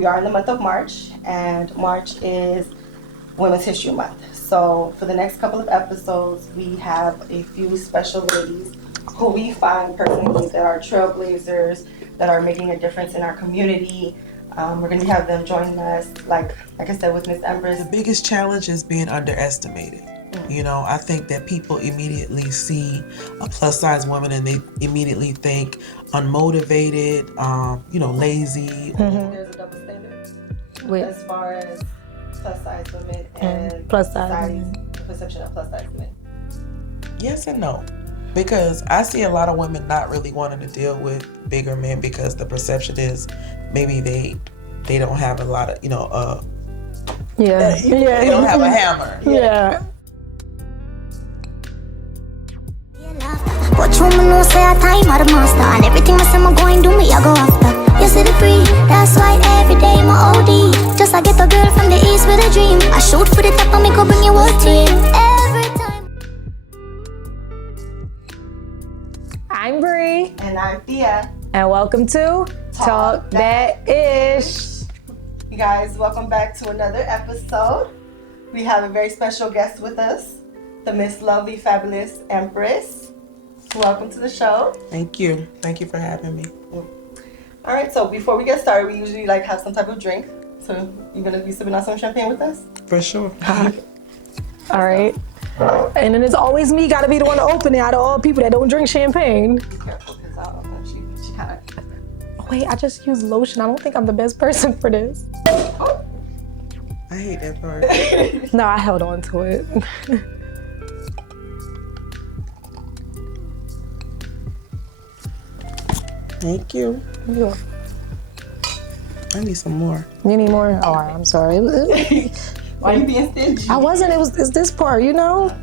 we are in the month of March, and March is Women's History Month. So for the next couple of episodes, we have a few special ladies who we find personally that are trailblazers, that are making a difference in our community. We're going to have them joining us, like I said, with Miss Empress. The biggest challenge is being underestimated. You know, I think that people immediately see a plus size woman and they immediately think unmotivated, lazy. There's a double standard as far as plus size women and plus size the perception of plus size men. Yes and no. Because I see a lot of women not really wanting to deal with bigger men because the perception is maybe they don't have a lot of, they don't have a hammer. Yeah. Watch woman know say a time out of master, and everything I say I'm going do me I go after. You see the free, that's why every day my OD. Just I get a girl from the east with a dream. I shoot for the top and me go bring you a team every time. I'm Bree. And I'm Thea. And welcome to Talk Dat Ish. You guys, welcome back to another episode. We have a very special guest with us, the Miss Lovely Fabulous Empress. Welcome to the show. Thank you. Thank you for having me. All right, so before we get started, we usually have some type of drink. So you're gonna be sipping on some champagne with us? For sure. All right. And then it's always me gotta be the one to open it out of all people that don't drink champagne. Be careful, because she kind of... Wait, I just used lotion. I don't think I'm the best person for this. Oh. I hate that part. No, I held on to it. Thank you. Yeah. I need some more. You need more? Oh, I'm sorry. Why are you being stingy? I wasn't. It's this part, you know?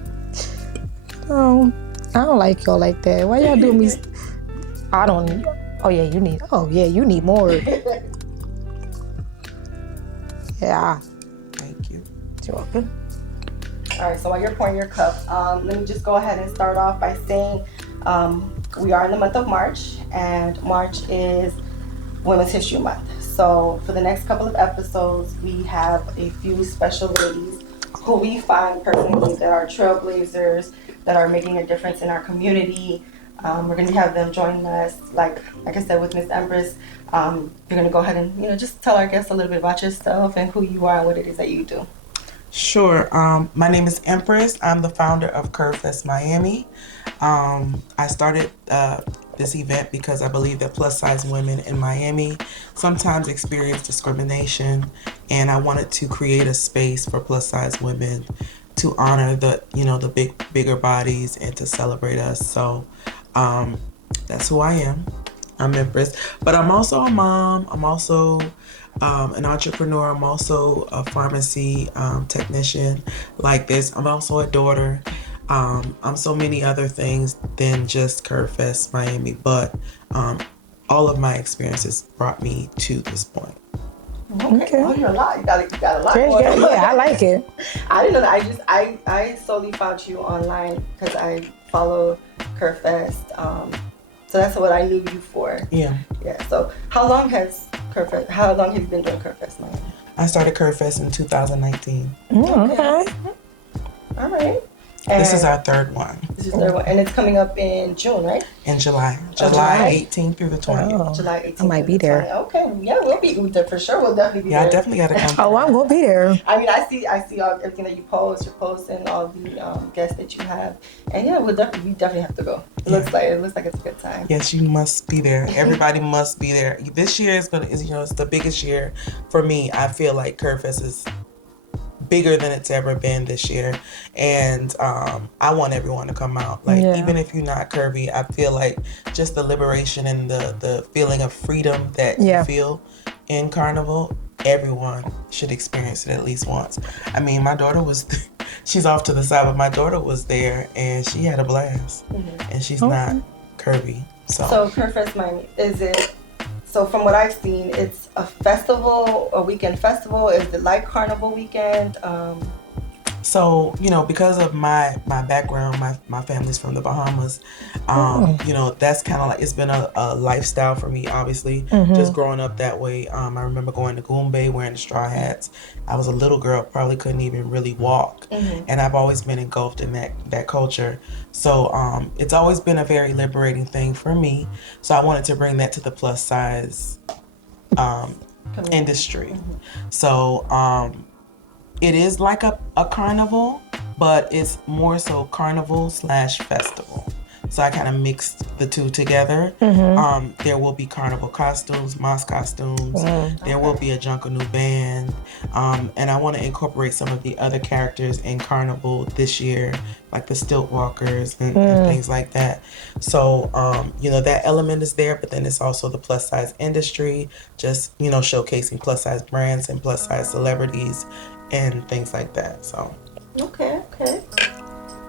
Oh, I don't like y'all like that. Why y'all do me? I don't. Oh, yeah, you need. Oh, yeah, you need more. Yeah. Thank you. You're welcome. All right, so while you're pouring your cup, let me just go ahead and start off by saying we are in the month of March, and March is Women's History Month. So for the next couple of episodes, we have a few special ladies who we find personally that are trailblazers, that are making a difference in our community. We're going to have them joining us, like I said, with Miss Empress. You're going to go ahead and just tell our guests a little bit about yourself and who you are and what it is that you do. Sure. My name is Empress. I'm the founder of Curvefestmiami. I started this event because I believe that plus size women in Miami sometimes experience discrimination, and I wanted to create a space for plus size women to honor the bigger bodies and to celebrate us. So that's who I am. I'm Empress, but I'm also a mom. I'm also an entrepreneur. I'm also a pharmacy technician like this. I'm also a daughter. I'm so many other things than just Curvefest Miami, but all of my experiences brought me to this point. Okay. Oh, you're a lot. You got a lot going on. Yeah, I like it. I didn't know that. I solely found you online because I follow Curvefest. So that's what I knew you for. Yeah. Yeah. So how long have you been doing Curvefest Miami? I started Curvefest in 2019. Okay. All right. This is our third one. This is third one, and it's coming up in June, right? In July. July. 18th through the 20th. Oh. July 18th. I might be there. 20th. Okay. Yeah, we'll be there for sure. We'll definitely be there. Yeah, I definitely got to come. Oh, I'm gonna be there. I mean, I see all, everything that you post, your posts, and all the guests that you have, and yeah, we definitely have to go. It looks like it's a good time. Yes, you must be there. Everybody must be there. This year is it's the biggest year for me. I feel like Curvefest is bigger than it's ever been this year, and I want everyone to come out. Even if you're not curvy, I feel like just the liberation and the feeling of freedom that you feel in Carnival, everyone should experience it at least once. I mean, my daughter she's off to the side, but my daughter was there and she had a blast. And she's not curvy. So Curvefest Miami, so from what I've seen, it's a festival, a weekend festival. Is it like Carnival weekend? So, because of my background, my family's from the Bahamas, that's kind of like, it's been a lifestyle for me, obviously, just growing up that way. I remember going to Goombay, wearing the straw hats. I was a little girl, probably couldn't even really walk. And I've always been engulfed in that culture. So it's always been a very liberating thing for me. So I wanted to bring that to the plus size industry. So it is like a carnival, but it's more so carnival / festival. So I kind of mixed the two together. There will be carnival costumes, mosque costumes. There will be a Junkanoo band. And I want to incorporate some of the other characters in carnival this year, like the stilt walkers and things like that. So, that element is there, but then it's also the plus size industry, just, showcasing plus size brands and plus size celebrities and things like that. So Okay.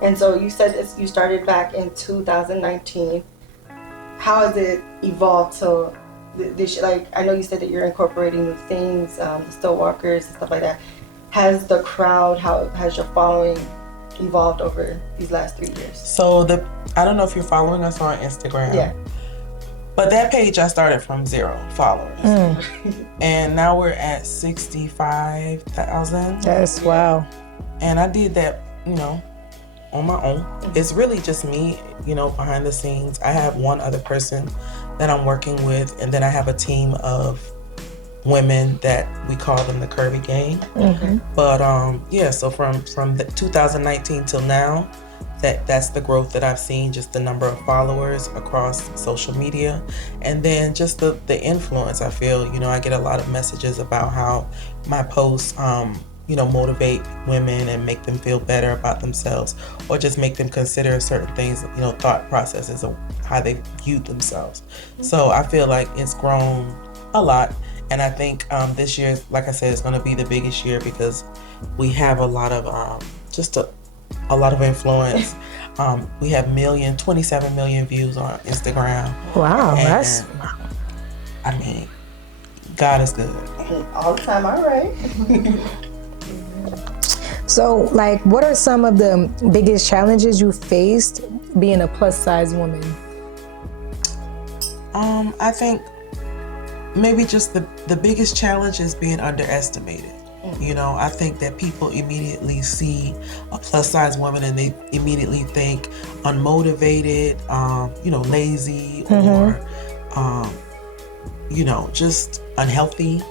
And so you said you started back in 2019. How has it evolved to this? Like, I know you said that you're incorporating new things, the still walkers and stuff like that. Has the crowd, how has your following evolved over these last 3 years? So I don't know if you're following us on Instagram. Yeah. But that page I started from 0 followers. And now we're at 65,000. That's wow. And I did that, on my own. It's really just me, behind the scenes. I have one other person that I'm working with, and then I have a team of women that we call them the Curvy gang. But so from the 2019 till now, that's the growth that I've seen, just the number of followers across social media, and then just the influence. I feel, I get a lot of messages about how my posts motivate women and make them feel better about themselves, or just make them consider certain things, thought processes of how they view themselves. So I feel like it's grown a lot, and I think this year, like I said, is going to be the biggest year because we have a lot of a lot of influence. We have 27 million views on Instagram. Wow, and, I mean, God is good. All the time, all right. So, like, what are some of the biggest challenges you faced being a plus size woman? I think maybe just the biggest challenge is being underestimated. I think that people immediately see a plus size woman and they immediately think unmotivated, lazy, or, just unhealthy.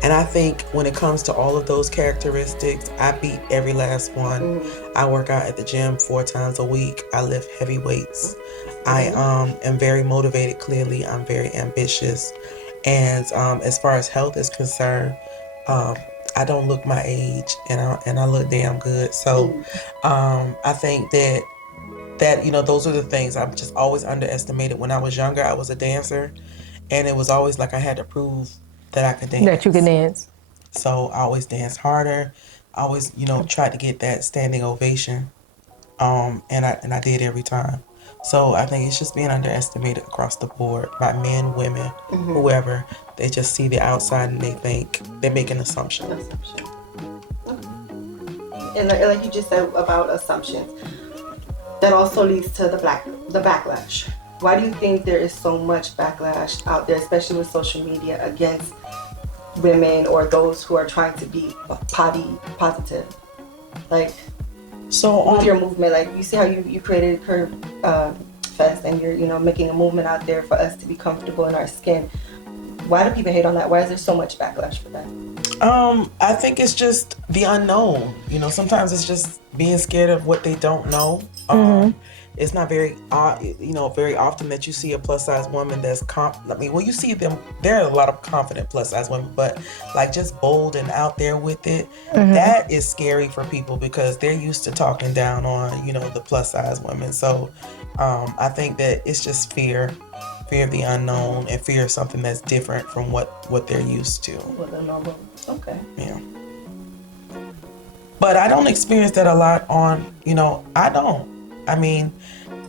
And I think when it comes to all of those characteristics, I beat every last one. I work out at the gym 4 times a week. I lift heavy weights. I am very motivated, clearly. I'm very ambitious. And as far as health is concerned, I don't look my age, and I look damn good. So I think that those are the things I've just always underestimated. When I was younger, I was a dancer, and it was always like I had to prove that I could dance. That you can dance. So I always danced harder. I always, tried to get that standing ovation. And I did every time. So I think it's just being underestimated across the board by men, women, whoever. They just see the outside and they think they make an assumption. And like you just said about assumptions, that also leads to the backlash. Why do you think there is so much backlash out there, especially with social media, against women or those who are trying to be body positive? Like, so with your movement, like you see how you created Curve Fest, and you're making a movement out there for us to be comfortable in our skin. Why do people hate on that? Why is there so much backlash for that? I think it's just the unknown. Sometimes it's just being scared of what they don't know. It's not very often that you see a plus size woman that's you see them, there are a lot of confident plus size women, but like just bold and out there with it, that is scary for people because they're used to talking down on, the plus size women. So I think that it's just fear of the unknown and fear of something that's different from what they're used to. What the normal. Okay. Yeah. But I don't experience that a lot on, I don't. I mean,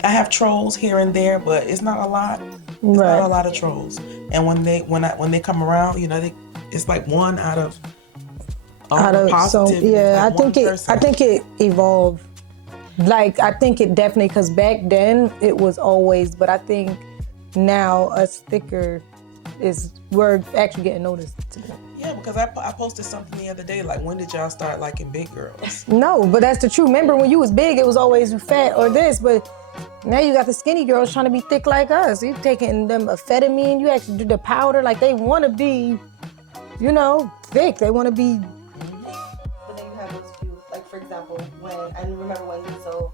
I have trolls here and there, but it's not a lot. It's not a lot of trolls. And when they come around, it's like 1 out of out of positivity. yeah, like I think one it. person. I think it evolved. Like I think it definitely because back then it was always, but I think now us thicker we're actually getting noticed. Yeah, because I posted something the other day, like, when did y'all start liking big girls? No, but that's the truth. Remember when you was big, it was always you fat or this, but now you got the skinny girls trying to be thick like us. You taking them amphetamine, you actually do the powder, like they want to be, thick. They want to be. But then you have those few, like for example, I remember when Lizzo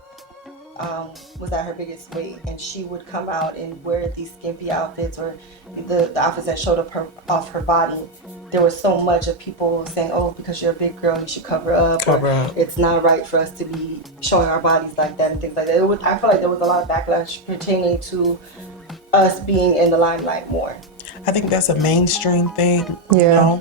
was at her biggest weight, and she would come out and wear these skimpy outfits or the outfits that showed off her body. There was so much of people saying, "Oh, because you're a big girl, you should cover up. It's not right for us to be showing our bodies like that," and things like that. I feel like there was a lot of backlash pertaining to us being in the limelight more. I think that's a mainstream thing, Yeah.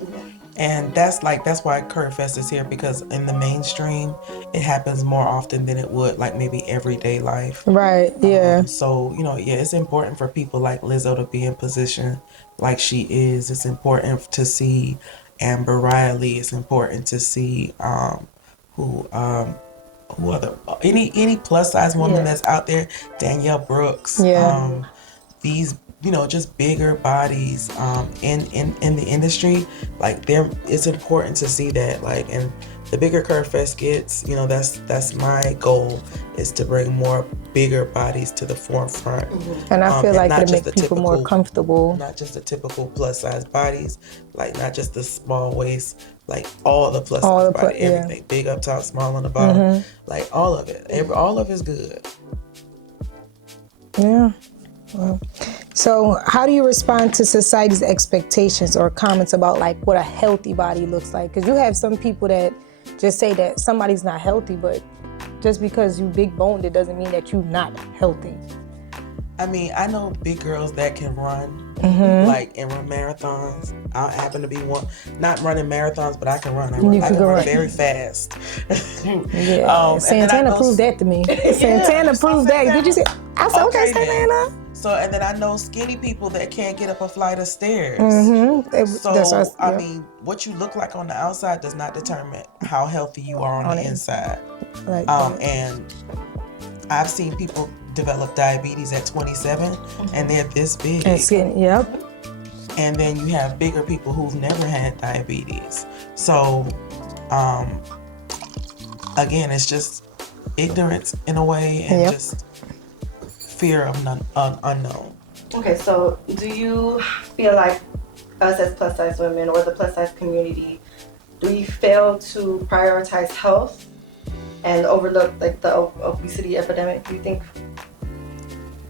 And that's why Curve Fest is here, because in the mainstream, it happens more often than it would like maybe everyday life. Right, yeah. So, it's important for people like Lizzo to be in position like she is. It's important to see Amber Riley. It's important to see who other any plus size woman that's out there, Danielle Brooks. Yeah. These just bigger bodies in the industry, like it's important to see that, like, and the bigger Curve Fest gets, that's my goal, is to bring more bigger bodies to the forefront. And I feel like it make people more comfortable. Not just the typical plus size bodies, like not just the small waist, like all the plus size body, everything, big up top, small on the bottom, like all of it. All of it's good. Yeah. Well, so how do you respond to society's expectations or comments about like what a healthy body looks like? Because you have some people that just say that somebody's not healthy, but just because you big boned, it doesn't mean that you're not healthy. I mean, I know big girls that can run, like, and run marathons. I happen to be one, not running marathons, but I can run. I can run very fast. Yeah, Santana proved that to me. Santana proved that. Did you see? I said, okay, Santana. So, and then I know skinny people that can't get up a flight of stairs. I mean, what you look like on the outside does not determine how healthy you are on the inside. Like and I've seen people develop diabetes at 27, and they're this big. And skinny, yep. And then you have bigger people who've never had diabetes. So, again, it's just ignorance in a way, and just fear of unknown. Okay, so do you feel like us as plus size women or the plus size community, do we fail to prioritize health and overlook like the obesity epidemic, do you think?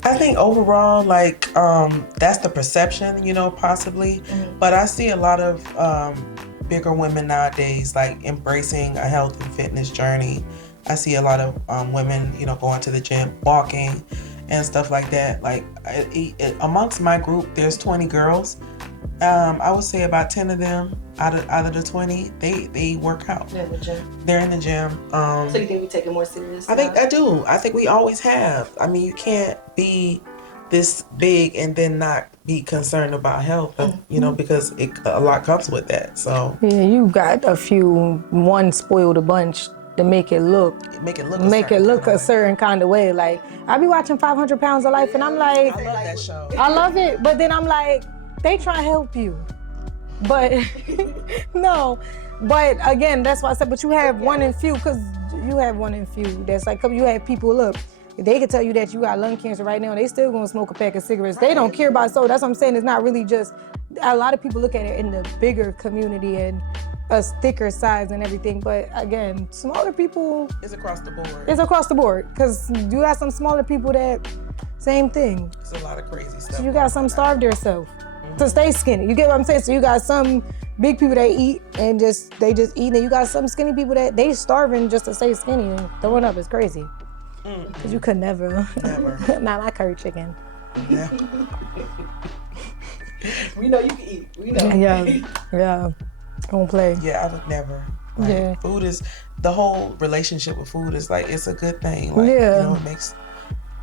I think overall, like, that's the perception, possibly. But I see a lot of bigger women nowadays, like, embracing a health and fitness journey. I see a lot of women, going to the gym, walking, and stuff like that. Like, amongst my group, there's 20 girls. I would say about 10 of them out of the 20, they work out. They're in the gym. They're in the gym. So you think we take it more serious? I do. I think we always have. I mean, you can't be this big and then not be concerned about health, because a lot comes with that. So yeah, you got one spoiled a bunch to make it look a certain kind of way. Like, I be watching 500 Pounds of Life, and I'm like, I love that show. I love it, but then I'm like, they try to help you, but no. But again, that's why I said, but you have one in few, because you have one in few. That's like, you have people, look, they can tell you that you got lung cancer right now, they still gonna smoke a pack of cigarettes. They don't care about, so that's what I'm saying. It's not really just, a lot of people look at it in the bigger community and us thicker size and everything, but again, smaller people, it's across the board. It's across the board, because you got some smaller people that, same thing. It's a lot of crazy stuff. So you got some starve themselves to stay skinny. You get what I'm saying? So you got some big people that eat and they just eat, and you got some skinny people that they starving just to stay skinny and throwing up. Is crazy. Because you could never. Not like curry chicken. Yeah. We know you can eat. We know. Yeah. Don't play. Yeah, I would never. Like, food is, the whole relationship with food is like, it's a good thing. Like,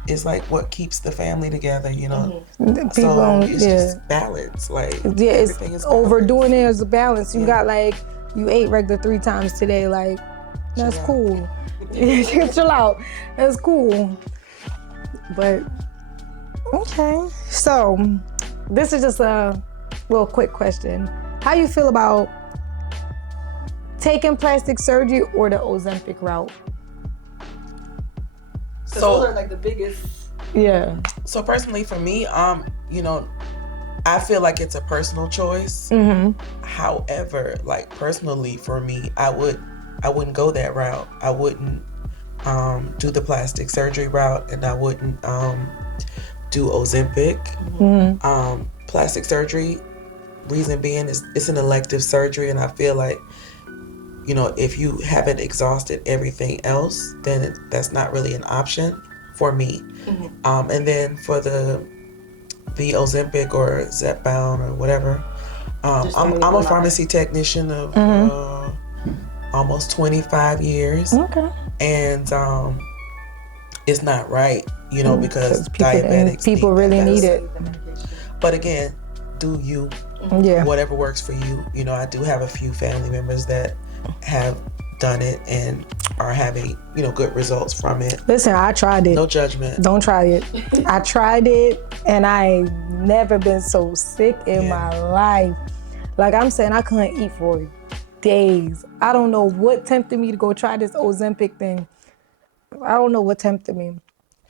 it's like what keeps the family together, So it's just balance. Like, it's overdoing it as a balance. You got like You ate regular 3 times today. Like, that's Chill out. cool. Chill out. That's cool. But, okay. So, this is just a little quick question. How you feel about taking plastic surgery or the Ozempic route? So those are like the biggest. Yeah. So personally for me, you know, I feel like it's a personal choice. However, like personally for me, I wouldn't go that route. I wouldn't do the plastic surgery route, and I wouldn't do Ozempic. Plastic surgery, reason being is it's an elective surgery, and I feel like, you know, if you haven't exhausted everything else, then that's not really an option for me. And then for the Ozempic or Zepbound or whatever, I'm a pharmacy technician of almost 25 years. Okay. And it's not right, you know, because diabetics people really need it. But again, do you, whatever works for you. You know, I do have a few family members that have done it and are having, you know, good results from it. Listen, I tried it. No judgment. Don't try it. I tried it, and I never been so sick in my life. Like I'm saying, I couldn't eat for days. I don't know what tempted me to go try this Ozempic thing. I don't know what tempted me.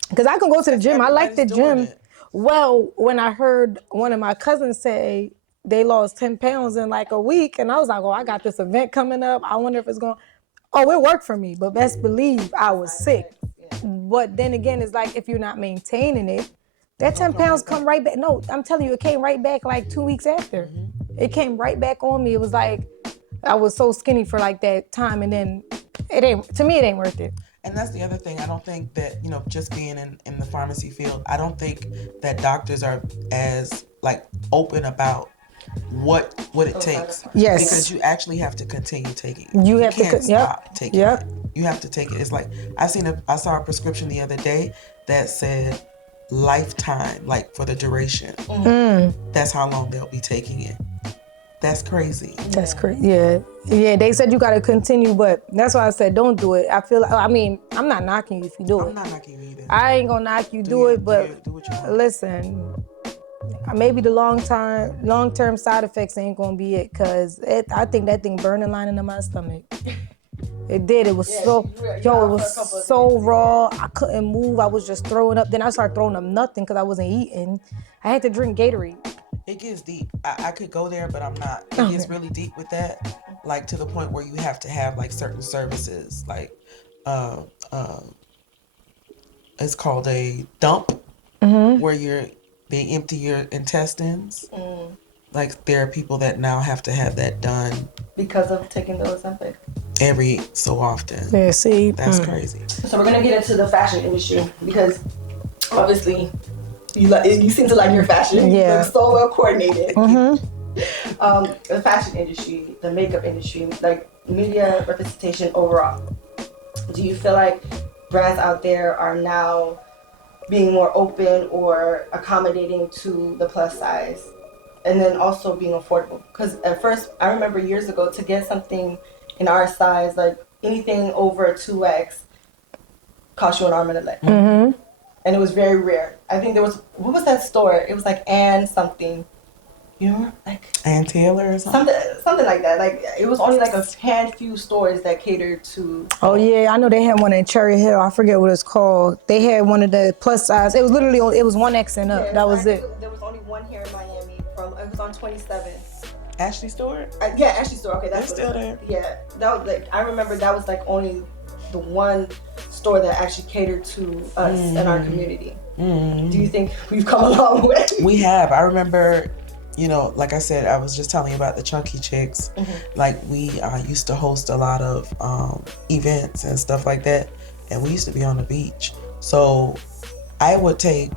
Because I can go to the gym. I like the gym. Well, when I heard one of my cousins say they lost 10 pounds in like a week, and I was like, oh, I got this event coming up. I wonder if it's going. Oh, it worked for me, but best believe I was sick. But then again, it's like if you're not maintaining it, that 10 pounds come right back. No, I'm telling you, it came right back like 2 weeks after. It came right back on me. It was like I was so skinny for like that time, and then it ain't worth it. And that's the other thing. I don't think that, you know, just being in the pharmacy field, I don't think that doctors are as like open about what it takes. Yes. Because you actually have to continue taking it. You have can't to stop taking it. You have to take it. It's like I saw a prescription the other day that said lifetime, like for the duration. That's how long they'll be taking it. That's crazy. That's crazy. Yeah. They said you got to continue, but that's why I said don't do it. I mean, I'm not knocking you if you do it. I'm not knocking you either. I ain't gonna knock you do it, but do what you want. listen, maybe the long-term side effects ain't gonna be it, cause I think that thing burned the lining of my stomach. It did. It was it was so raw. I couldn't move. I was just throwing up. Then I started throwing up nothing because I wasn't eating. I had to drink Gatorade. It gets deep. I could go there, but I'm not. It gets really deep with that, like to the point where you have to have like certain services, like it's called a dump, where they empty your intestines. Like there are people that now have to have that done because of taking the Ozempic. Every so often. Yeah, see, that's crazy. So we're gonna get into the fashion industry because obviously you seem to like your fashion. Yeah. You look so well coordinated. The fashion industry, the makeup industry, like media representation overall. Do you feel like brands out there are now being more open or accommodating to the plus size, and then also being affordable? Because at first, I remember years ago, to get something in our size, like anything over a 2X, cost you an arm and a leg. And it was very rare. I think there was, what was that store? It was like Ann something. You know, like Ann Taylor or something? Something like that. Like it was only like a few stores that catered to. Oh yeah, I know they had one in Cherry Hill. I forget what it's called. They had one of the plus size. It was literally it was 1X and up. That was it. There was only one here in Miami. It was on 27. Ashley Store? Yeah, Ashley Store. Okay, that's still there. Yeah, that was like, I remember that was like only the one store that actually catered to us and our community. Do you think we've come a long way? We have. I remember, you know, like I said, I was just telling you about the Chunky Chicks. Like we used to host a lot of events and stuff like that, and we used to be on the beach. So I would take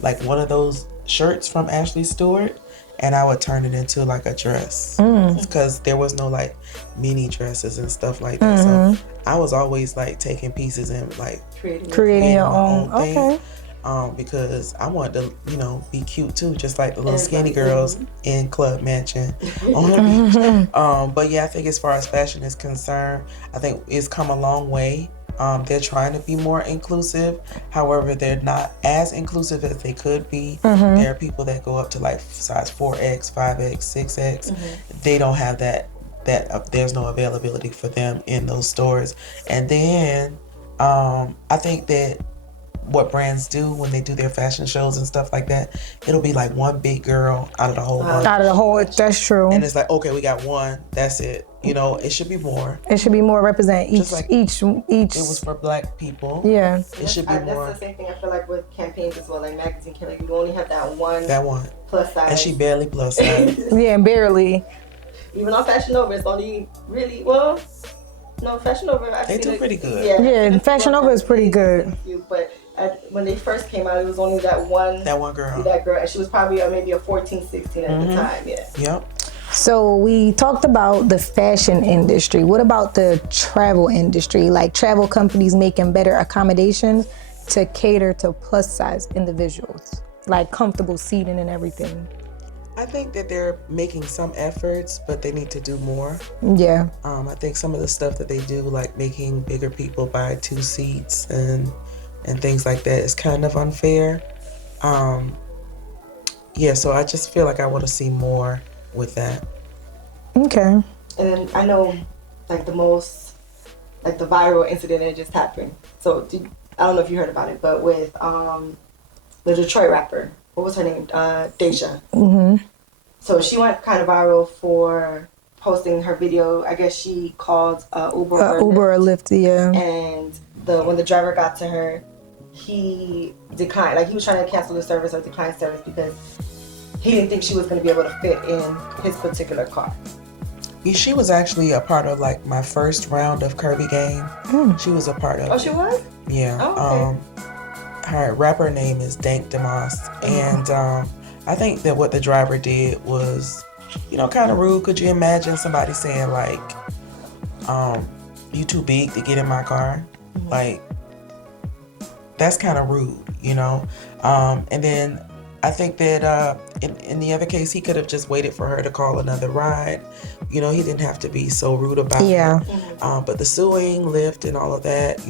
like one of those shirts from Ashley Stewart and I would turn it into like a dress, because there was no like mini dresses and stuff like that. So I was always like taking pieces and like creating your own thing. Okay. because I want to, be cute too, just like the little skinny girls in Club Mansion on the beach. But yeah, I think as far as fashion is concerned, I think it's come a long way. They're trying to be more inclusive. However, they're not as inclusive as they could be. There are people that go up to like size 4X, 5X, 6X. They don't have that there's no availability for them in those stores. And then I think that what brands do when they do their fashion shows and stuff like that, it'll be like one big girl out of the whole bunch. Out of the whole, that's true. And it's like, okay, we got one, that's it. It should be more. It should be more represent each. It was for Black people. Yeah. It should be more. That's the same thing I feel like with campaigns as well, like magazine campaigns. You only have that one. That one. Plus size. And she barely plus size. Yeah, barely. Even on Fashion Nova, it's only really, well, no, Fashion Nova, they do pretty good. Yeah, Fashion Nova is pretty good. But when they first came out, it was only that one girl. That girl, and she was probably maybe a 14, 16 at the time, yeah. Yep. So we talked about the fashion industry. What about the travel industry? Like travel companies making better accommodations to cater to plus size individuals, like comfortable seating and everything. I think that they're making some efforts, but they need to do more. Yeah. I think some of the stuff that they do, like making bigger people buy 2 seats and things like that, is kind of unfair. Yeah, so I just feel like I want to see more with that. Okay. And I know, like the viral incident that just happened. So I don't know if you heard about it, but with the Detroit rapper, what was her name? Deja. So she went kind of viral for posting her video. I guess she called Uber or Lyft, yeah. And when the driver got to her, he declined. Like he was trying to cancel the service or decline service because he didn't think she was going to be able to fit in his particular car. She was actually a part of like my first round of Curvy game. She was a part of. Oh, she was? Yeah. Oh, okay. Her rapper name is Dank Demas, and I think that what the driver did was, kind of rude. Could you imagine somebody saying like, "You too big to get in my car"? Like, that's kind of rude, And then I think that in the other case, he could have just waited for her to call another ride. He didn't have to be so rude about it. But the suing, Lyft, and all of that,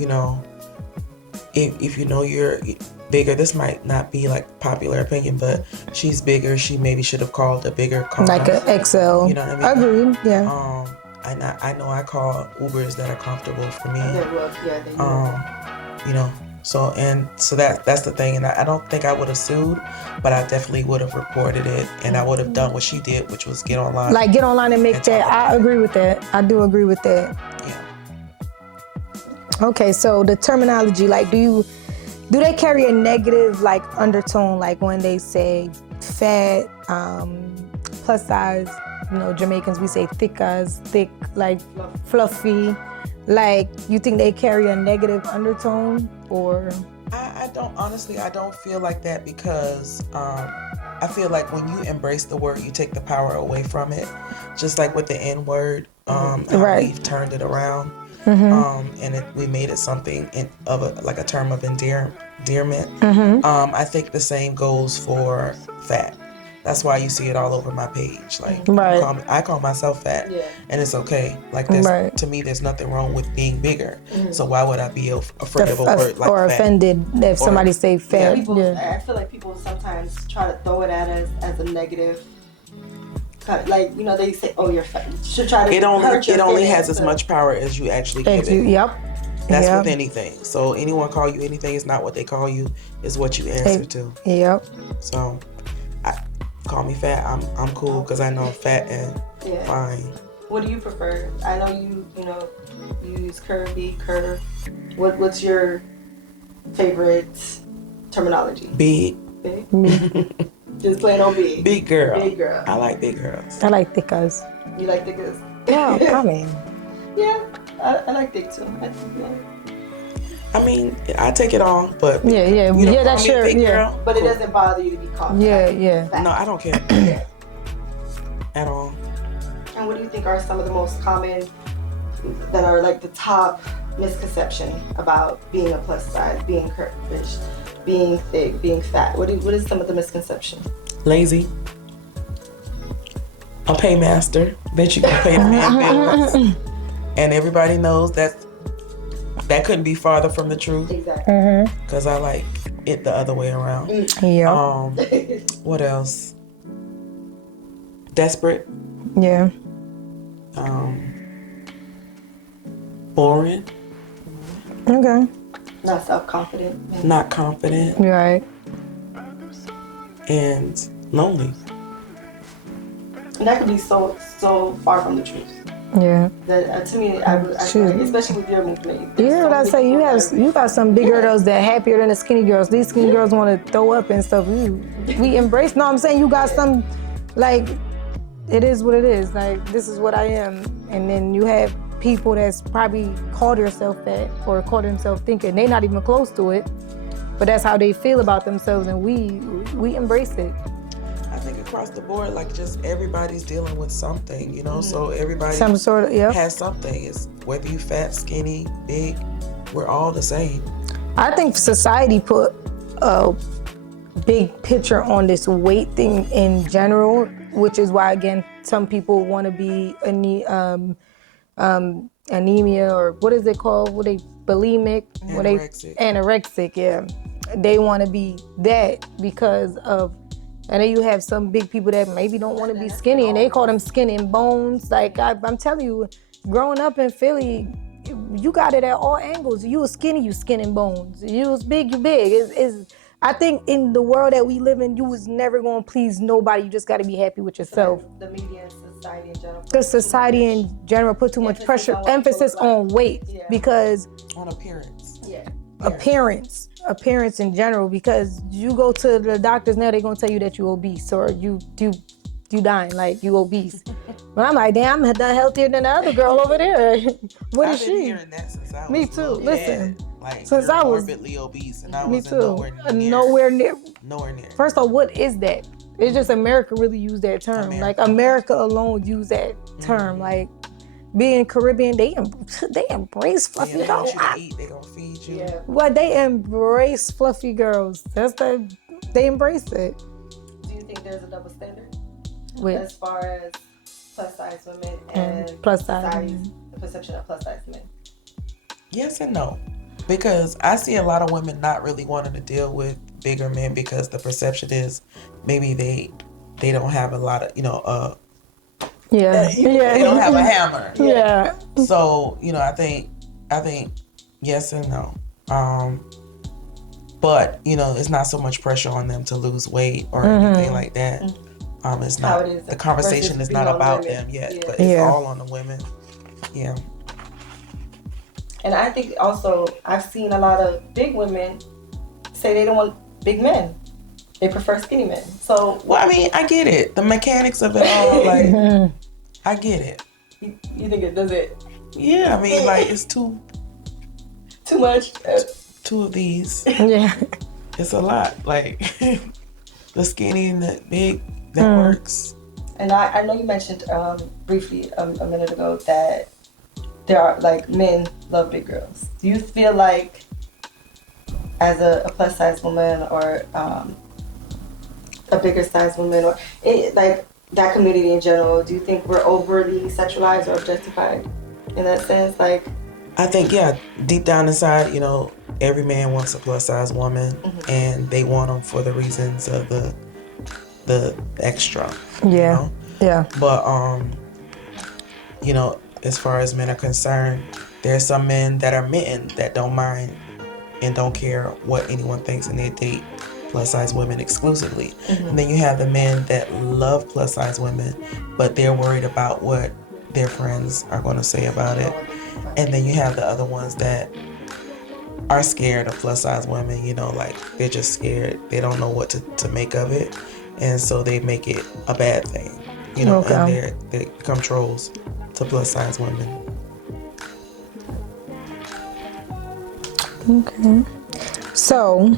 if you're bigger, this might not be like popular opinion, but she's bigger. She maybe should have called a bigger car. Like an XL. You know what I mean? Agreed, yeah. I know I call Ubers that are comfortable for me. They will. So that's the thing, and I don't think I would have sued, but I definitely would have reported it, and I would have done what she did, which was get online. Like get online and make that. I agree with that. I do agree with that. Yeah. Okay, so the terminology, like, do they carry a negative like undertone, like when they say fat, plus size? Jamaicans, we say thick, like fluffy. Like, you think they carry a negative undertone, or? I don't feel like that, because I feel like when you embrace the word, you take the power away from it. Just like with the N-word, right. We've turned it around, and we made it something of a term of endearment. I think the same goes for fat. That's why you see it all over my page. Like, right. I call myself fat, and it's okay. Like, to me, there's nothing wrong with being bigger. So why would I be afraid of a word like or fat? offended if somebody say fat? I feel like people sometimes try to throw it at us as a negative. Like, they say, "Oh, you're fat." You should try to. It only has as much power as you actually give it. Yep. That's with anything. So anyone call you anything is not what they call you. Is what you answer to. Yep. So. Call me fat. I'm cool because I know I'm fat and fine. What do you prefer? I know you use curvy, curve. What's your favorite terminology? Big. Big? Just plain old big. Big girl. Big girl. I like big girls. I like thick guys. You like thick girls? Yeah, I mean. Yeah, I like thick too. I mean, I take it on, but that's your girl, but it doesn't bother you to be called. Yeah. No, I don't care at all. And what do you think are some of the most common that are like the top misconception about being a plus size, being curvish, being thick, being fat? What is some of the misconceptions? Lazy. A paymaster that you can pay the man bills. And everybody knows that couldn't be farther from the truth. Exactly. Because I like it the other way around. Yeah. What else? Desperate. Yeah. Boring. Okay. Not self-confident. Maybe. Not confident. Right. And lonely. And that could be so far from the truth. Yeah. That to me, I especially with your movement. You hear what I say? You got some big girls that happier than the skinny girls. These skinny girls want to throw up and stuff. We embrace. No, I'm saying you got some, like, it is what it is. Like, this is what I am. And then you have people that's probably called themselves fat or called themselves thinking they not even close to it, but that's how they feel about themselves, and we embrace it. I think across the board, like, just everybody's dealing with something, you know. So everybody Some sort of has something. It's whether you fat, skinny, big, we're all the same. I think society put a big picture on this weight thing in general, which is why, again, some people want to be anemia, or what is it called? What they bulimic? Anorexic, yeah. They want to be that because of, and then you have some big people that maybe don't want to be skinny, and they call them skin and bones. Like, I'm telling you, growing up in Philly, you got it at all angles. You was skinny, you skin and bones. You was big, you big. I think in the world that we live in, you was never going to please nobody. You just got to be happy with yourself. The media and society in general. Because society in general put too much emphasis on weight, because on appearance. Yeah. Appearance in general, because you go to the doctors now, they're gonna tell you that you obese or you dying, like you obese. But I'm like, damn, I'm done healthier than the other girl over there. What is I've been she? hearing that since I was Me too. Listen, like, since I was morbidly obese, and I me wasn't too. nowhere near. First of all, what is that? It's just America really used that term. Like, America alone used that term. Like, being Caribbean, they embrace fluffy They girls. want you to eat, they gonna feed you. Yeah. Well, they embrace fluffy girls. They embrace it. Do you think there's a double standard With as far as plus size women and plus size society's women. perception of plus size men? Yes and no, because I see a lot of women not really wanting to deal with bigger men because the perception is maybe they don't have a lot of, they don't have a hammer. Yeah. So, I think yes and no. But, it's not so much pressure on them to lose weight or anything like that. It's not, the conversation is not about them yet, but it's all on the women. Yeah. And I think also, I've seen a lot of big women say they don't want big men. They prefer skinny men. So, well, I mean, I get it. The mechanics of it all, like, I get it. You think it does it? Yeah, I mean, like, it's too much. Two of these. Yeah. It's a lot. Like, the skinny and the big, that works. And I know you mentioned briefly a minute ago that there are, like, men love big girls. Do you feel like, as a plus size woman or a bigger size woman, or like that community in general, do you think we're overly sexualized or objectified in that sense? Like, I think, yeah, deep down inside, every man wants a plus size woman, and they want them for the reasons of the extra. Yeah. Yeah. But as far as men are concerned, there's some men that are mitten that don't mind and don't care what anyone thinks, and they date plus size women exclusively. And then you have the men that love plus size women, but they're worried about what their friends are going to say about it. And then you have the other ones that are scared of plus size women, like they're just scared. They don't know what to make of it. And so they make it a bad thing, and they become trolls to plus size women. Okay. So,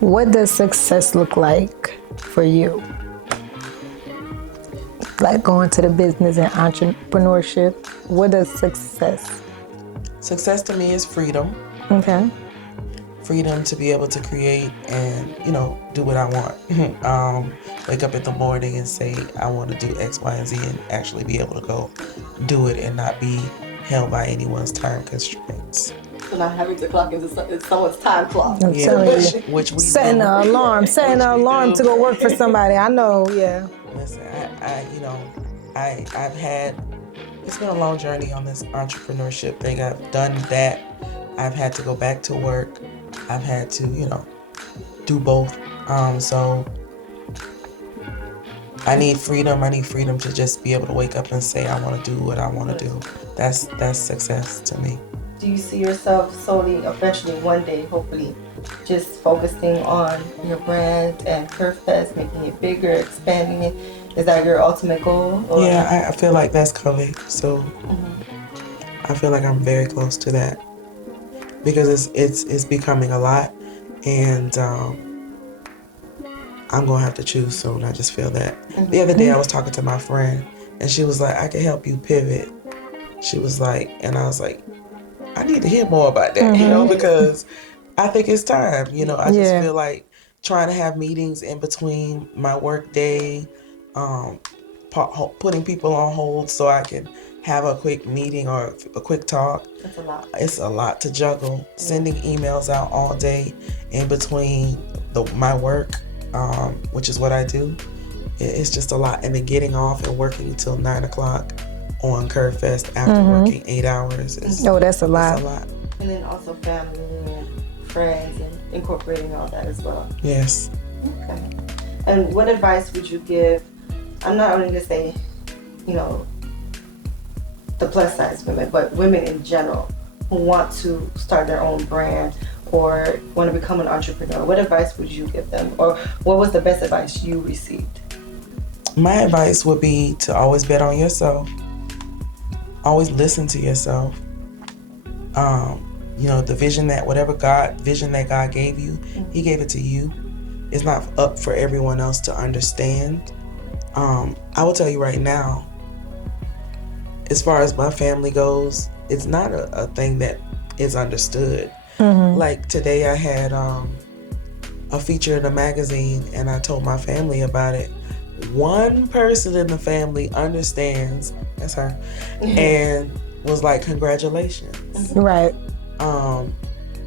what does success look like for you? Like going to the business and entrepreneurship, what does success? Success to me is freedom. Okay. Freedom to be able to create and, do what I want. Wake up in the morning and say, I want to do X, Y, and Z, and actually be able to go do it and not be held by anyone's time constraints. So not having to clock into someone's time clock. I'm telling you. Which we Setting do. an alarm, to go work for somebody. I know, yeah. Listen, I've had, it's been a long journey on this entrepreneurship thing. I've done that. I've had to go back to work. I've had to, do both. So I need freedom. I need freedom to just be able to wake up and say, I want to do what I want to do. That's success to me. Do you see yourself solely, eventually, one day, hopefully, just focusing on your brand and CurveFest, making it bigger, expanding it? Is that your ultimate goal? Or? Yeah, I feel like that's coming. So I feel like I'm very close to that because it's becoming a lot, and I'm gonna have to choose soon. I just feel that. The other day I was talking to my friend, and she was like, "I can help you pivot." She was like, and I was like, I need to hear more about that, because I think it's time. I just feel like trying to have meetings in between my work day, putting people on hold so I can have a quick meeting or a quick talk. That's a lot. It's a lot to juggle. Sending emails out all day in between my work, which is what I do. It's just a lot. And then getting off and working until 9 o'clock on CurveFest after working 8 hours. That's a lot. It's a lot. And then also family and friends and incorporating all that as well. Yes. Okay. And what advice would you give? I'm not only going to say, the plus size women, but women in general who want to start their own brand or want to become an entrepreneur. What advice would you give them? Or what was the best advice you received? My advice would be to always bet on yourself. Always listen to yourself. The vision that God gave you, He gave it to you. It's not up for everyone else to understand. I will tell you right now, as far as my family goes, it's not a thing that is understood. Like today I had a feature in a magazine and I told my family about it. One person in the family understands, that's her, and was like, congratulations. Right.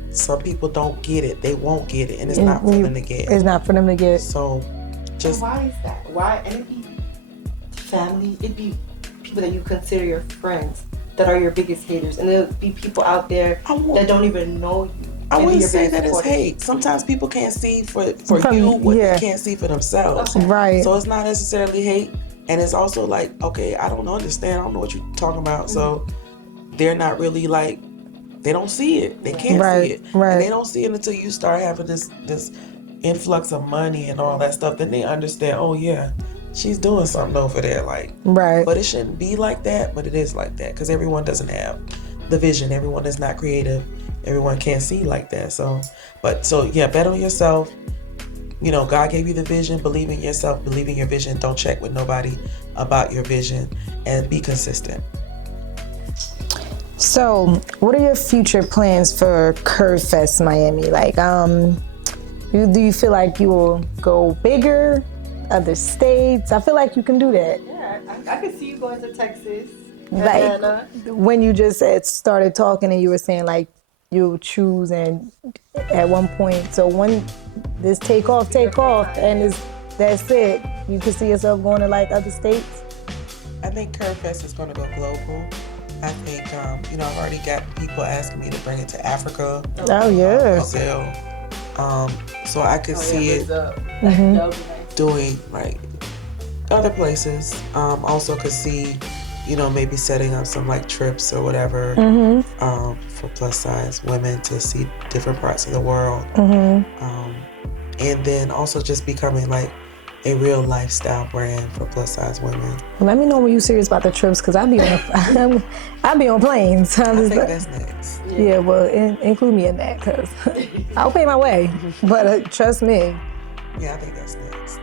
Some people don't get it. They won't get it, and it's not for them to get. It's not for them to get. So just... Why is that? Why? And it'd be family, it'd be people that you consider your friends that are your biggest haters, and there'll be people out there that don't even know you. I wouldn't say that it's hate. Sometimes people can't see for you what they can't see for themselves. Okay. Right. So it's not necessarily hate, and it's also like, okay, I don't understand. I don't know what you're talking about. So they're not really like, they don't see it. They can't see it. Right. And they don't see it until you start having this influx of money and all that stuff. Then they understand, oh yeah, she's doing something over there. Like, right. But it shouldn't be like that, but it is like that because everyone doesn't have the vision. Everyone is not creative. Everyone can't see like that. So bet on yourself. God gave you the vision. Believe in yourself. Believe in your vision. Don't check with nobody about your vision, and be consistent. So, what are your future plans for CurveFest Miami? Like, do you feel like you will go bigger, other states? I feel like you can do that. Yeah, I could see you going to Texas, Like, Atlanta. when you just started talking and you were saying like you choose and at one point, so when this take off and that's it, you can see yourself going to like other states? I think CurveFest is going to go global. I think, I've already got people asking me to bring it to Africa. Oh, yes. Brazil. So I could see it doing like other places. Also could see, maybe setting up some like trips or whatever for plus size women to see different parts of the world. And then also just becoming like a real lifestyle brand for plus size women. Let me know when you're serious about the trips, because I be on planes. I think that's next. Yeah, well, include me in that, because I'll pay my way. But trust me. Yeah, I think that's next.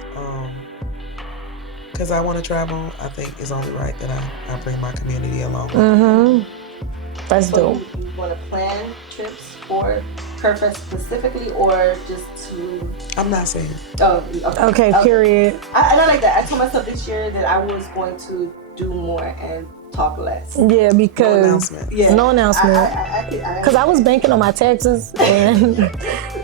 Because I want to travel. I think it's only right that I bring my community along. That's dope. You want to plan trips for Curvefest specifically, or just to? I'm not saying. Oh, Okay, period. I don't like that. I told myself this year that I was going to do more and talk less. Yeah, No because announcement. no announcement. Because I was banking on my taxes and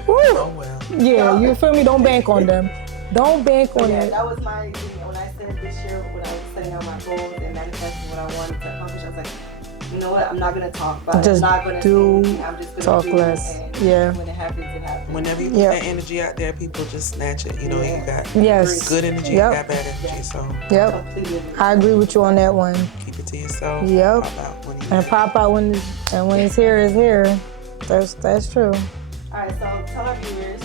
Oh well. yeah, you feel me? Don't bank on them. Don't bank on Yeah, it. that was my, when I said this year, when I was setting out my goals and manifesting what I wanted to accomplish, I was like, you know what? I'm not gonna talk about Just it. I'm not gonna do, say anything. I'm just gonna talk do less. it. And Yeah. when it happens, it happens. Whenever you put that energy out there, people just snatch it. You know, you got Yes. good energy, Yep. you got bad energy. So Yep. Completely agree. I agree with you on that one. keep it to yourself. Yep. Pop out when you And pop out when it's here is here. That's true. All right, so tell our viewers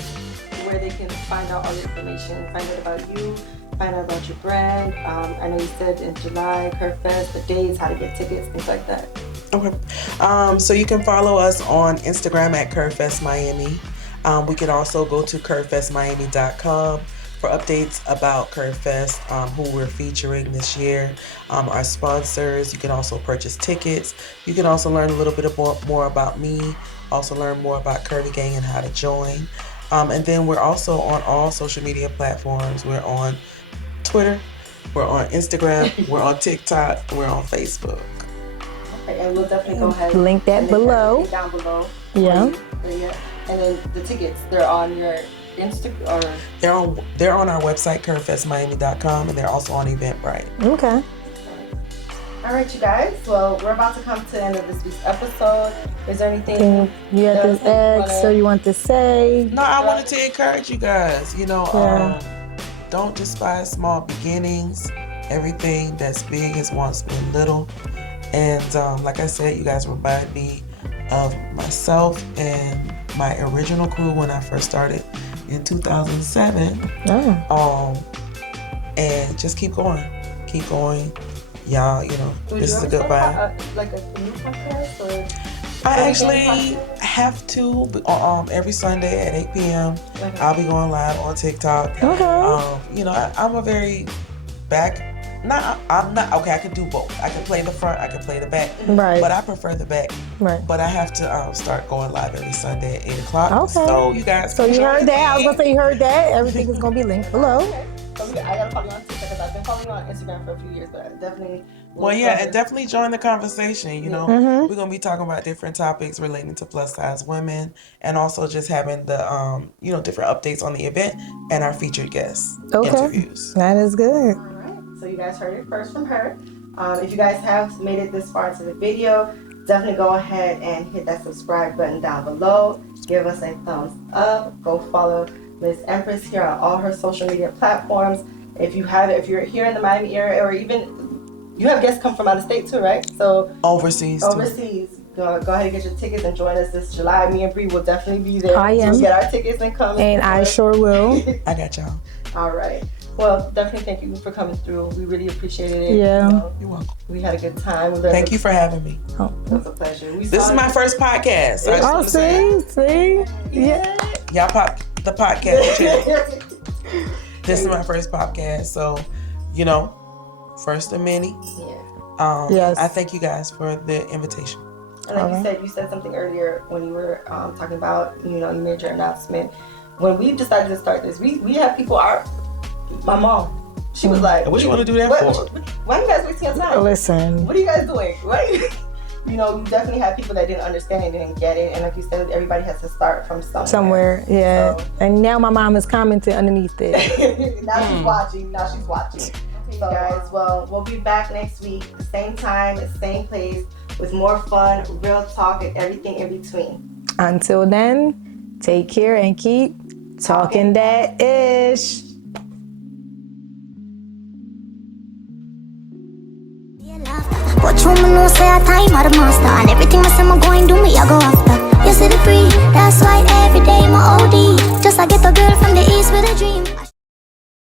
where they can find out all the information, find out about you, find out about your brand. I know you said in July, Curvefest, the dates, how to get tickets, things like that. Okay. So you can follow us on Instagram at curvefestmiami. We can also go to curvefestmiami.com for updates about Curvefest, who we're featuring this year, our sponsors. You can also purchase tickets. You can also learn a little bit more about me, also learn more about Curvy Gang and how to join. And then we're also on all social media platforms. We're on Twitter, we're on Instagram, we're on TikTok, we're on Facebook. Okay, and we'll definitely go ahead Link that and below. link down below. Yeah. And then the tickets, they're on your Instagram or They're on our website, curvefestmiami.com, and they're also on Eventbrite. Okay. all right, you guys. Well, we're about to come to the end of this week's episode. Is there anything You have else to that you ask, so you want to say? No, I wanted to encourage you guys, don't despise small beginnings. Everything that's big has once been little. And like I said, you guys remind me of myself and my original crew when I first started in 2007. And just keep going. Keep going. Y'all, this is a good vibe. Like a new podcast or? I actually have to every Sunday at 8 p.m. Okay. I'll be going live on TikTok. Okay. I'm a very I'm not okay. I can do both. I can play the front. I can play the back. Right. But I prefer the back. Right. But I have to start going live every Sunday at 8 o'clock. Okay. So you guys. So you heard that? I was gonna say you heard that. Everything is gonna be linked below. Okay. So I gotta follow you on TikTok because I've been following you on Instagram for a few years, but I definitely. And definitely join the conversation. Mm-hmm. We're gonna be talking about different topics relating to plus size women, and also just having the different updates on the event and our featured guests interviews. That is good. All right. So you guys heard it first from her. If you guys have made it this far into the video, definitely go ahead and hit that subscribe button down below. Give us a thumbs up. Go follow Miss Empress here on all her social media platforms. If you're here in the Miami area, or even you have guests come from out of state too, right? So overseas. Go ahead and get your tickets and join us this July. Me and Bree will definitely be there. I am. So get our tickets and come. And I sure will. I got y'all. All right. Well, definitely thank you for coming through. We really appreciated it. Yeah. You're welcome. We had a good time. Thank you for having me. It was a pleasure. This is my first podcast. See? Yeah. Y'all pop the podcast channel. This is my first podcast, so first of many. Yeah. Yes. I thank you guys for the invitation. And like you said something earlier when you were talking about, you made your announcement. When we decided to start this, we have people. My mom, she was like, "What you want to do that for? Why are you guys wasting your time? Listen. What are you guys doing? Right?" You definitely had people that didn't understand and didn't get it. And like you said, everybody has to start from somewhere. Yeah. So. And now my mom is commenting underneath it. Now she's watching. Okay, guys. Well, we'll be back next week, same time, same place, with more fun, real talk, and everything in between. Until then, take care and keep talking that ish. What you know say a time